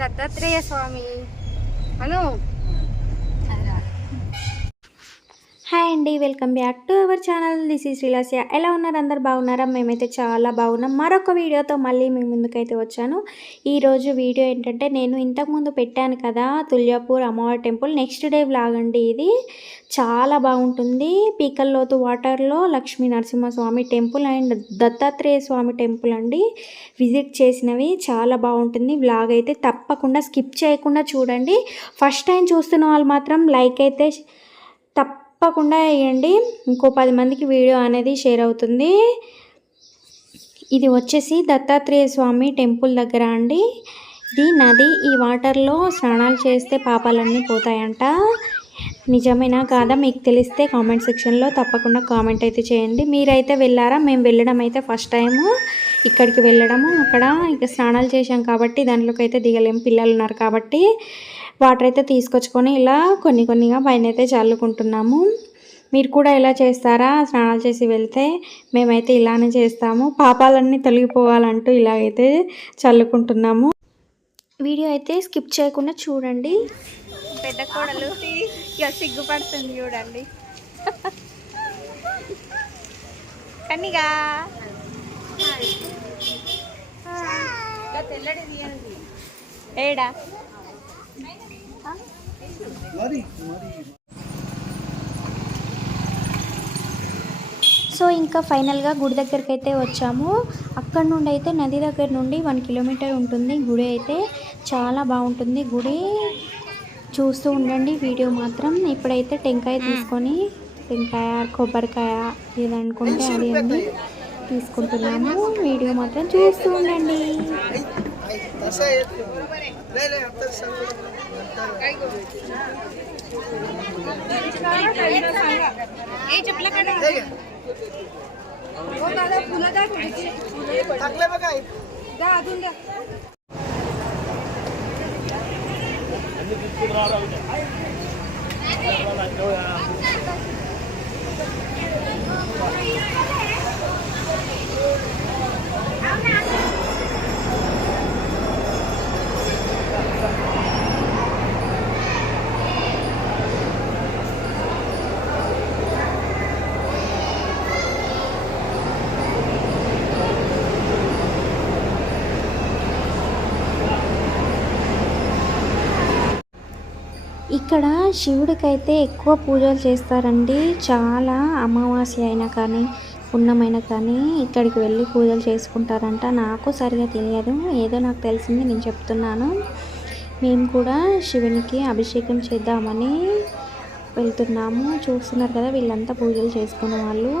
Dattatreya Swami hello hi అండి, welcome back to our channel. This is Srilasya. ఎలా ఉన్నారు? అందరు బాగున్నారా? మేమైతే చాలా బాగున్నాం. మరొక వీడియోతో మళ్ళీ మీ ముందుకైతే వచ్చాను. ఈరోజు వీడియో ఏంటంటే, నేను ఇంతకుముందు పెట్టాను కదా తుల్యాపూర్ అమ్మవారి టెంపుల్, నెక్స్ట్ డే వ్లాగ్ అండి. ఇది చాలా బాగుంటుంది. పీకల్లోతు వాటర్లో Lakshmi Narasimhaswamy temple and Dattatreya Swamy temple అండి. విజిట్ చేసినవి చాలా బాగుంటుంది. వ్లాగ్ అయితే తప్పకుండా స్కిప్ చేయకుండా చూడండి. ఫస్ట్ టైం చూస్తున్న వాళ్ళు మాత్రం లైక్ అయితే తప్పకుండా వేయండి. ఇంకో 10 మందికి వీడియో అనేది షేర్ అవుతుంది. ఇది వచ్చేసి దత్తాత్రేయ స్వామి టెంపుల్ దగ్గర అండి. ఇది నది. ఈ వాటర్లో స్నానాలు చేస్తే పాపాలన్నీ పోతాయంట. నిజమేనా కాదా మీకు తెలిస్తే కామెంట్ సెక్షన్లో తప్పకుండా కామెంట్ అయితే చేయండి. మీరైతే వెళ్ళారా? మేము వెళ్ళడం అయితే ఫస్ట్ టైము ఇక్కడికి వెళ్ళడము. అక్కడ ఇక స్నానాలు చేసాం కాబట్టి దాంట్లోకి అయితే దిగలేము, పిల్లలు ఉన్నారు కాబట్టి. వాటర్ అయితే తీసుకొచ్చుకొని ఇలా కొన్నిగా పైన అయితే చల్లుకుంటున్నాము. మీరు కూడా ఇలా చేస్తారా? స్నానాలు చేసి వెళ్తే మేమైతే ఇలానే చేస్తాము. పాపాలన్నీ తొలగిపోవాలంటూ ఇలాగైతే చల్లుకుంటున్నాము. వీడియో అయితే స్కిప్ చేయకుండా చూడండి. పెద్ద కోడలు ఇక సిగ్గుపడుతుంది చూడండి. కన్నిగా ఏడా సో ఇంకా ఫైనల్గా గుడి దగ్గరికి అయితే వచ్చాము. అక్కడ నుండి అయితే నది దగ్గర నుండి 1 కిలోమీటర్ ఉంటుంది గుడి. అయితే చాలా బాగుంటుంది గుడి. చూస్తూ ఉండండి వీడియో మాత్రం. ఇప్పుడైతే టెంకాయ తీసుకొని, టెంకాయ కొబ్బరికాయ ఏదనుకుంటే అది అన్నీ తీసుకుంటున్నాము. వీడియో మాత్రం చూస్తూ ఉండండి. ఇక్కడ శివుడికైతే ఎక్కువ పూజలు చేస్తారండి. చాలా అమావాస్య అయినా కానీ పున్నమైనా కానీ ఇక్కడికి వెళ్ళి పూజలు చేసుకుంటారంట. నాకు సరిగా తెలియదు, ఏదో నాకు తెలిసింది నేను చెప్తున్నాను. మేము కూడా శివునికి అభిషేకం చేద్దామని వెళ్తున్నాము. చూస్తున్నారు కదా వీళ్ళంతా పూజలు చేసుకునే వాళ్ళు.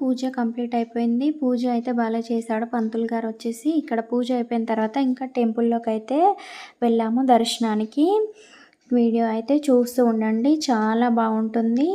పూజ కంప్లీట్ అయిపోయింది. పూజ అయితే బాగా చేశాడు పంతులు గారు వచ్చేసి. ఇక్కడ పూజ అయిపోయిన తర్వాత ఇంకా టెంపుల్లోకి అయితే వెళ్ళాము దర్శనానికి. వీడియో అయితే చూస్తూ ఉండండి, చాలా బాగుంటుంది.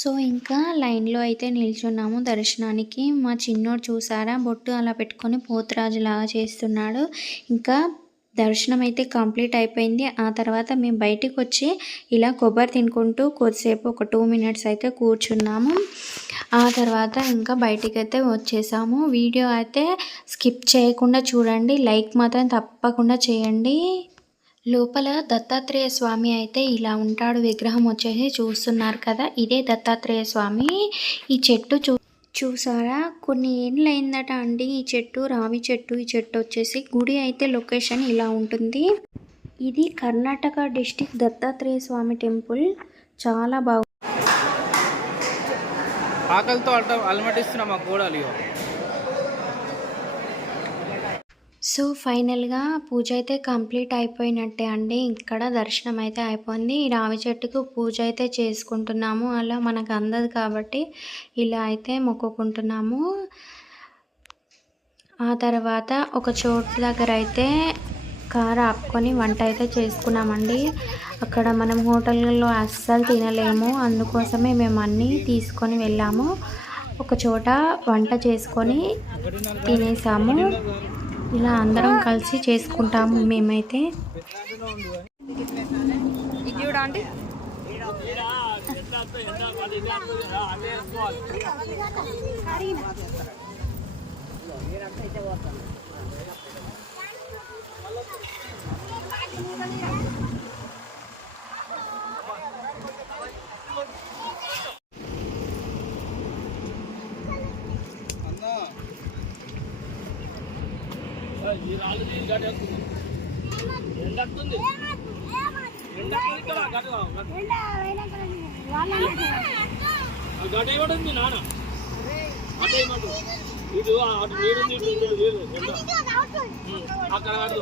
సో ఇంకా లైన్లో అయితే నిల్చున్నాము దర్శనానికి. మా చిన్నోడు చూసారా, బొట్టు అలా పెట్టుకొని పోతురాజులాగా చేస్తున్నాడు. ఇంకా దర్శనం అయితే కంప్లీట్ అయిపోయింది. ఆ తర్వాత మేము బయటికి వచ్చి ఇలా కొబ్బరి తినుకుంటూ కొద్దిసేపు ఒక 2 మినిట్స్ అయితే కూర్చున్నాము. ఆ తర్వాత ఇంకా బయటికి అయితే వచ్చేసాము. వీడియో అయితే స్కిప్ చేయకుండా చూడండి, లైక్ మాత్రం తప్పకుండా చేయండి. లోపల దత్తాత్రేయ స్వామి అయితే ఇలా ఉంటాడు. విగ్రహం వచ్చేసి చూస్తున్నారు కదా, ఇదే దత్తాత్రేయ స్వామి. ఈ చెట్టు చూసారా, కొన్ని ఏళ్ళు అయిందట అండి ఈ చెట్టు, రావి చెట్టు. ఈ చెట్టు వచ్చేసి గుడి అయితే లొకేషన్ ఇలా ఉంటుంది. ఇది కర్ణాటక డిస్టిక్ దత్తాత్రేయ స్వామి టెంపుల్. చాలా బాగుంది. ఆకలితో అలమటిస్తున్నా మా కోడలు. సో ఫైనల్గా పూజ అయితే కంప్లీట్ అయిపోయినట్టే అండి. ఇక్కడ దర్శనం అయితే అయిపోయింది. ఈ రావి చెట్టుకు పూజ అయితే చేసుకుంటున్నాము. అలా మనకు అందదు కాబట్టి ఇలా అయితే మొక్కుకుంటున్నాము. ఆ తర్వాత ఒక చోటు దగ్గర అయితే కారు ఆపుకొని వంట అయితే చేసుకున్నామండి. అక్కడ మనం హోటళ్ళలో అస్సలు తినలేము, అందుకోసమే మేము అన్నీ తీసుకొని వెళ్ళాము. ఒక చోట వంట చేసుకొని తినేసాము. ఇలా అందరం కలిసి చేసుకుంటాము మేమైతే. ఈ రాళ్ళు నీళ్ళు గట్టేస్తుంది, ఎండస్తుంది ఇక్కడ గడ్డ ఇవ్వడుంది నాన్న, అటే ఇవ్వడు. ఇటు అటు నీరు నీరు అక్కడ కాదు.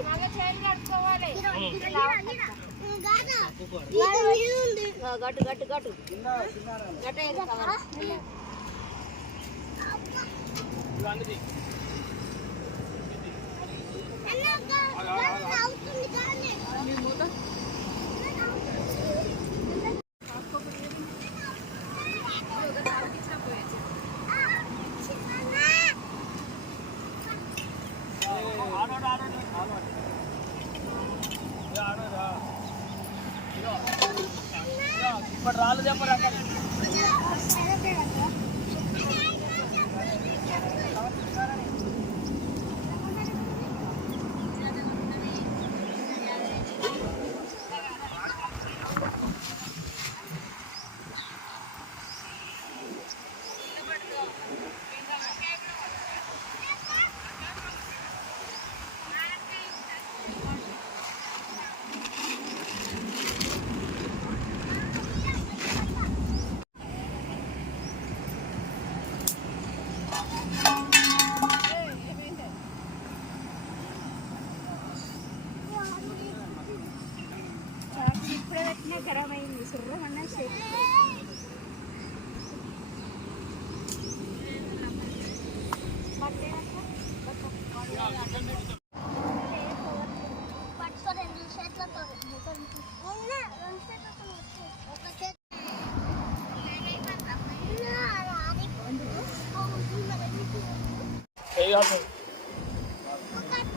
గట్టు గట్టు గట్టు గట్టు ఇప్పుడు రాళ్ళు చెప్పరా.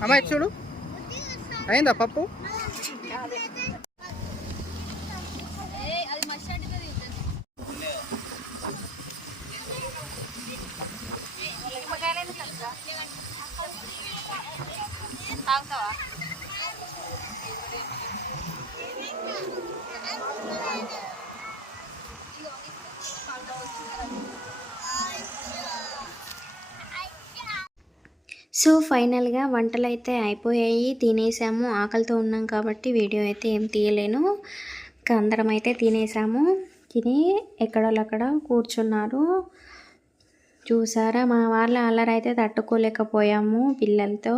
అమ్మ చూడు, అయిందా పప్పు? సో ఫైనల్గా వంటలు అయితే అయిపోయాయి, తినేసాము. ఆకలితో ఉన్నాం కాబట్టి వీడియో అయితే ఏం తీయలేను. ఇంకా అందరం అయితే తినేసాము. తిని ఎక్కడోళ్ళక్కడ కూర్చున్నారు. చూసారా మా వాళ్ళ అల్లరి అయితే తట్టుకోలేకపోయాము పిల్లలతో.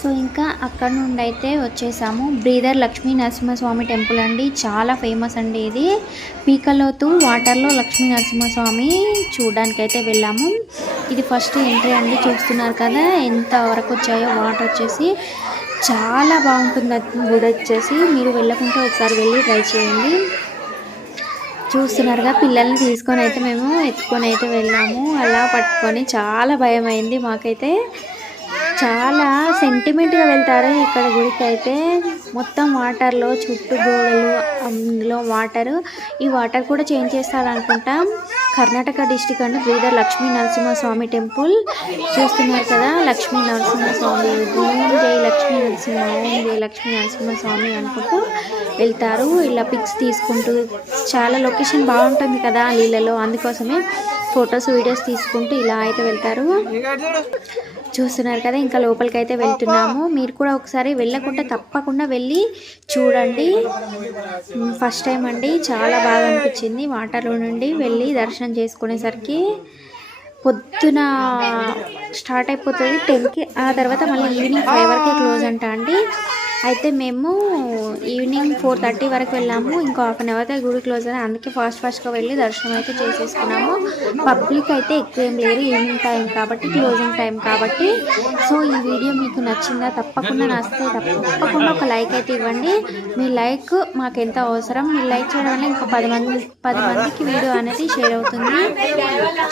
సో ఇంకా అక్కడ నుండి అయితే వచ్చేసాము. బ్రీదర్ లక్ష్మీ నరసింహస్వామి టెంపుల్ అండి, చాలా ఫేమస్ అండి ఇది. పీకలోతు వాటర్లో లక్ష్మీ నరసింహస్వామి చూడడానికి అయితే వెళ్ళాము. ఇది ఫస్ట్ ఎంట్రీ అండి, చూస్తున్నారు కదా ఎంత వరకు వచ్చాయో వాటర్ వచ్చేసి. చాలా బాగుంటుంది గుడి వచ్చేసి, మీరు వెళ్ళకుంటే ఒకసారి వెళ్ళి ట్రై చేయండి. చూస్తున్నారుగా పిల్లల్ని తీసుకొని అయితే మేము ఎత్తుకొని అయితే వెళ్ళాము. అలా పట్టుకొని చాలా భయం అయింది మాకైతే. చాలా సెంటిమెంట్గా వెళ్తారు ఇక్కడ గుడికి అయితే. మొత్తం వాటర్లో చుట్టూ గోడలు, అందులో వాటరు. ఈ వాటర్ కూడా చేంజ్ చేస్తారనుకుంటా. కర్ణాటక డిస్టిక్ అండి, బ్రీదర్ లక్ష్మీ నరసింహస్వామి టెంపుల్. చూస్తున్నారు కదా లక్ష్మీ నరసింహస్వామి, ఓం జై లక్ష్మీ నరసింహ, ఓం జై లక్ష్మీ నరసింహస్వామి అనుకుంటూ వెళ్తారు. ఇలా పిక్స్ తీసుకుంటూ, చాలా లొకేషన్ బాగుంటుంది కదా నీళ్ళలో, అందుకోసమే ఫొటోస్ వీడియోస్ తీసుకుంటూ ఇలా అయితే వెళ్తారు. చూస్తున్నారు కదా ఇంకా లోపలికి అయితే వెళ్తున్నాము. మీరు కూడా ఒకసారి వెళ్ళకుండా తప్పకుండా వెళ్ళి చూడండి. ఫస్ట్ టైం అండి, చాలా బాగా అనిపించింది. వాటర్లో నుండి వెళ్ళి దర్శనం చేసుకునేసరికి పొద్దున స్టార్ట్ అయిపోతుంది 10కి, ఆ తర్వాత మళ్ళీ ఈవినింగ్ 5 వరకు క్లోజ్ అంట అండి. అయితే మేము ఈవినింగ్ 4:30 వరకు వెళ్ళాము. ఇంకో హాఫ్ అన్ అవర్తో గుడి క్లోజ్ అని, అందుకే ఫాస్ట్గా వెళ్ళి దర్శనం అయితే చేసేసుకున్నాము. పబ్లిక్ అయితే ఎక్కువ ఏం లేరు, ఈవినింగ్ టైం కాబట్టి, క్లోజింగ్ టైం కాబట్టి. సో ఈ వీడియో మీకు నచ్చిందా? తప్పకుండా నచ్చితే తప్పకుండా ఒక లైక్ అయితే ఇవ్వండి. మీ లైక్ మాకు ఎంత అవసరం. మీరు లైక్ చేయడం వల్ల ఇంకా 10 మందికి వీడియో అనేది షేర్ అవుతుంది.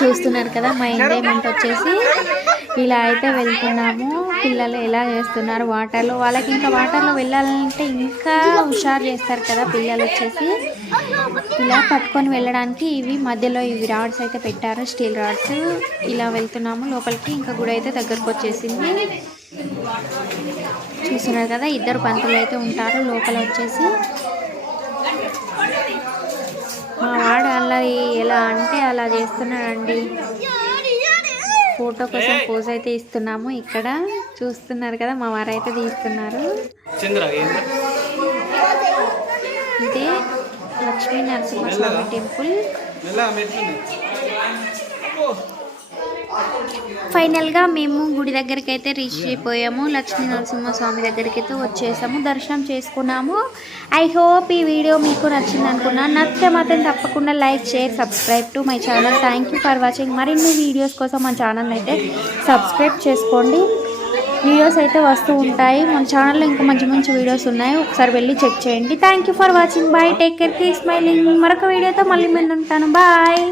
చూస్తున్నారు కదా మా ఎంజాయ్మెంట్ వచ్చేసి. ఇలా అయితే వెళ్తున్నాము. పిల్లలు ఎలా చేస్తున్నారు వాటర్లో, వాళ్ళకి ఇంకా వాటర్లో వెళ్ళాలంటే ఇంకా హుషారు చేస్తారు కదా పిల్లలు వచ్చేసి. ఇలా పట్టుకొని వెళ్ళడానికి ఇవి మధ్యలో ఇవి రాడ్స్ అయితే పెట్టారు, స్టీల్ రాడ్స్. ఇలా వెళ్తున్నాము లోపలికి. ఇంకా గుడి అయితే దగ్గరకు వచ్చేసింది. చూస్తున్నారు కదా 2 పంతులు అయితే ఉంటారు లోపల వచ్చేసి. మా వాడు అల్లరి ఎలా అంటే అలా చేస్తున్నాడండి. ఫోటో కోసం పోజ్ అయితే ఇస్తున్నాము. ఇక్కడ చూస్తున్నారు కదా మా వారు అయితే తీస్తున్నారు. ఇదే లక్ష్మీ నరసింహస్వామి టెంపుల్. ఫైనల్గా మేము గుడి దగ్గరికి అయితే రీచ్ అయిపోయాము. లక్ష్మీ నరసింహస్వామి దగ్గరికి అయితే వచ్చేసాము, దర్శనం చేసుకున్నాము. ఐ హోప్ ఈ వీడియో మీకు నచ్చింది అనుకున్నాను. నచ్చితే మాత్రం తప్పకుండా like, share, subscribe to my channel. Thank you for watching. మరిన్ని వీడియోస్ కోసం మా ఛానల్ అయితే సబ్స్క్రైబ్ చేసుకోండి. వీడియోస్ అయితే వస్తూ ఉంటాయి. మన ఛానల్లో ఇంకా మంచి మంచి వీడియోస్ ఉన్నాయి, ఒకసారి వెళ్ళి చెక్ చేయండి. Thank you for watching. Bye, take care, keep smiling. మరొక వీడియోతో మళ్ళీ ముందు ఉంటాను. బాయ్.